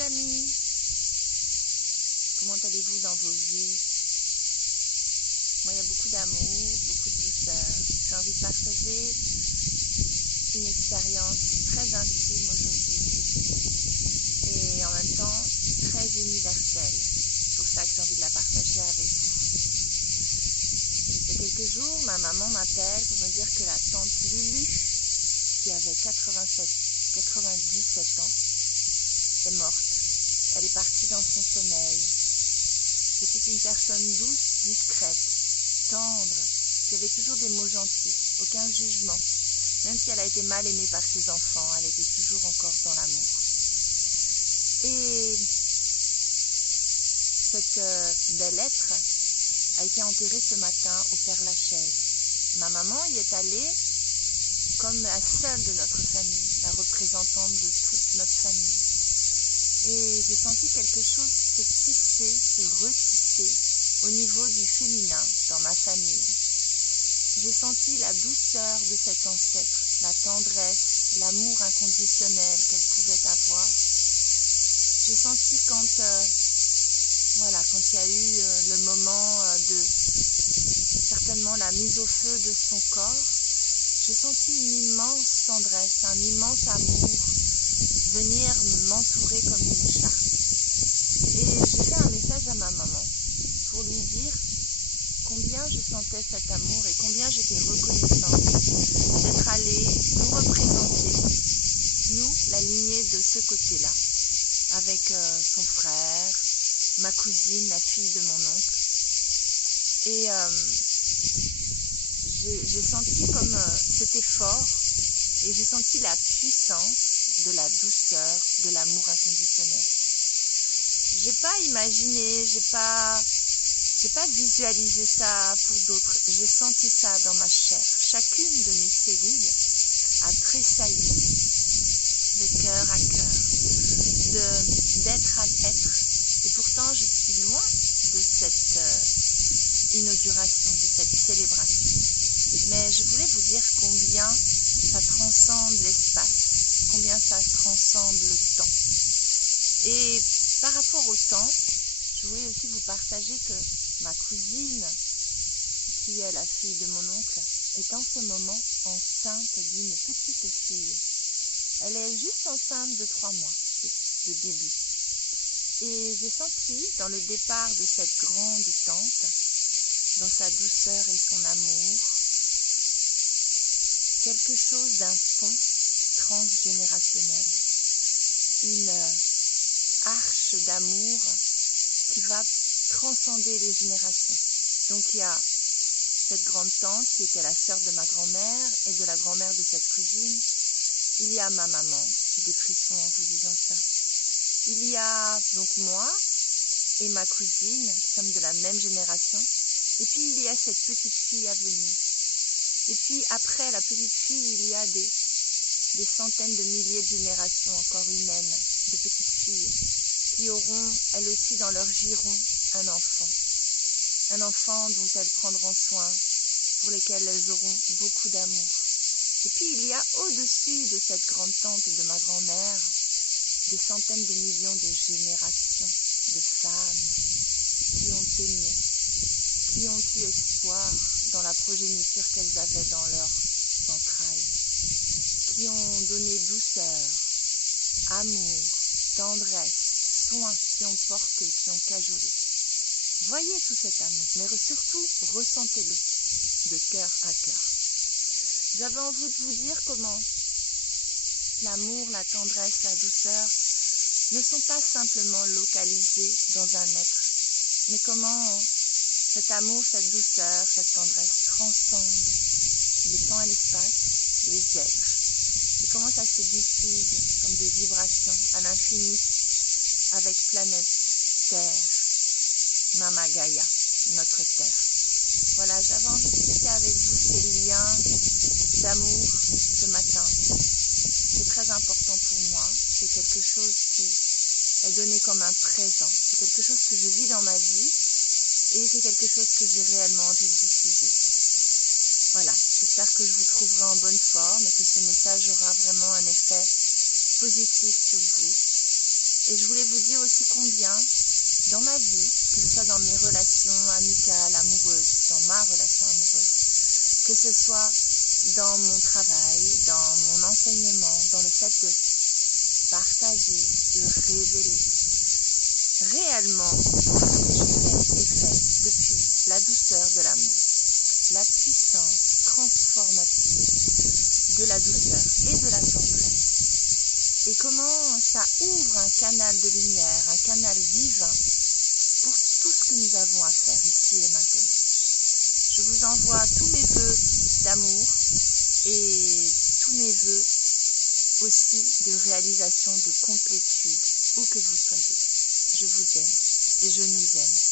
amis, comment allez-vous dans vos vies? Moi, il y a beaucoup d'amour, beaucoup de douceur. J'ai envie de partager une expérience très intime aujourd'hui et en même temps très universelle. C'est pour ça que j'ai envie de la partager avec vous. Il y a quelques jours, ma maman m'appelle pour me dire que la tante Lulu, qui avait 97 ans, est morte. Elle est partie dans son sommeil. C'était une personne douce, discrète, tendre, qui avait toujours des mots gentils, aucun jugement. Même si elle a été mal aimée par ses enfants, elle était toujours encore dans l'amour. Et cette belle être a été enterrée ce matin au Père-Lachaise. Ma maman y est allée comme la seule de notre famille, la représentante de toute notre famille. Et j'ai senti quelque chose se tisser, se retisser au niveau du féminin dans ma famille. J'ai senti la douceur de cet ancêtre, la tendresse, l'amour inconditionnel qu'elle pouvait avoir. J'ai senti quand il y a eu le moment de certainement la mise au feu de son corps, j'ai senti une immense tendresse, un immense amour venir m'entourer comme une écharpe. Et j'ai fait un message à ma maman pour lui dire combien je sentais cet amour et combien j'étais reconnaissante d'être allée nous représenter, nous, la lignée de ce côté-là, avec son frère, ma cousine, la fille de mon oncle. Et j'ai senti comme c'était fort et j'ai senti la puissance de la douceur, de l'amour inconditionnel. J'ai pas imaginé, j'ai pas visualisé ça pour d'autres. J'ai senti ça dans ma chair. Chacune de mes cellules a tressailli de cœur à cœur, d'être à être. Et pourtant, je suis loin de cette inauguration, de cette célébration. Mais je voulais vous dire combien ça transcende l'espace, combien ça transcende le temps. Et par rapport au temps, je voulais aussi vous partager que ma cousine, qui est la fille de mon oncle, est en ce moment enceinte d'une petite fille. Elle est juste enceinte de 3 mois, c'est le début. Et j'ai senti dans le départ de cette grande tante, dans sa douceur et son amour, quelque chose d'un pont transgénérationnel, une arche d'amour qui va transcender les générations. Donc il y a cette grande tante qui était la sœur de ma grand-mère et de la grand-mère de cette cousine. Il y a ma maman, j'ai des frissons en vous disant ça. Il y a donc moi et ma cousine, qui sommes de la même génération. Et puis il y a cette petite fille à venir. Et puis après la petite fille, il y a des centaines de milliers de générations encore humaines, de petites filles, qui auront, elles aussi, dans leur giron, un enfant dont elles prendront soin, pour lesquels elles auront beaucoup d'amour. Et puis il y a au-dessus de cette grande tante et de ma grand-mère, des centaines de millions de générations de femmes qui ont aimé, qui ont eu espoir dans la progéniture qu'elles avaient dans leurs entrailles, qui ont donné douceur, amour, tendresse, soin, qui ont porté, qui ont cajolé. Voyez tout cet amour, mais surtout ressentez-le de cœur à cœur. J'avais envie de vous dire comment l'amour, la tendresse, la douceur ne sont pas simplement localisés dans un être, mais comment cet amour, cette douceur, cette tendresse transcende le temps et l'espace, les êtres, et comment ça se diffuse comme des vibrations à l'infini avec planète Terre, Mama Gaïa, notre Terre. Voilà, j'avais envie de tisser avec vous ces liens d'amour ce matin. C'est très important pour moi, c'est quelque chose qui est donné comme un présent, c'est quelque chose que je vis dans ma vie et c'est quelque chose que j'ai réellement envie de diffuser. Voilà, j'espère que je vous trouverai en bonne forme et que ce message aura vraiment un effet positif sur vous. Et je voulais vous dire aussi combien, dans ma vie, que ce soit dans mes relations amicales, amoureuses, dans ma relation amoureuse, que ce soit dans mon travail, dans mon enseignement, dans le fait de partager, de révéler, réellement, tout ce que je fais est fait depuis la douceur de l'amour, la puissance transformative de la douceur et de la tendresse. Et comment ça ouvre un canal de lumière, un canal divin pour tout ce que nous avons à faire ici et maintenant. Je vous envoie tous mes vœux d'amour et tous mes vœux aussi de réalisation de complétude, où que vous soyez. Je vous aime et je nous aime.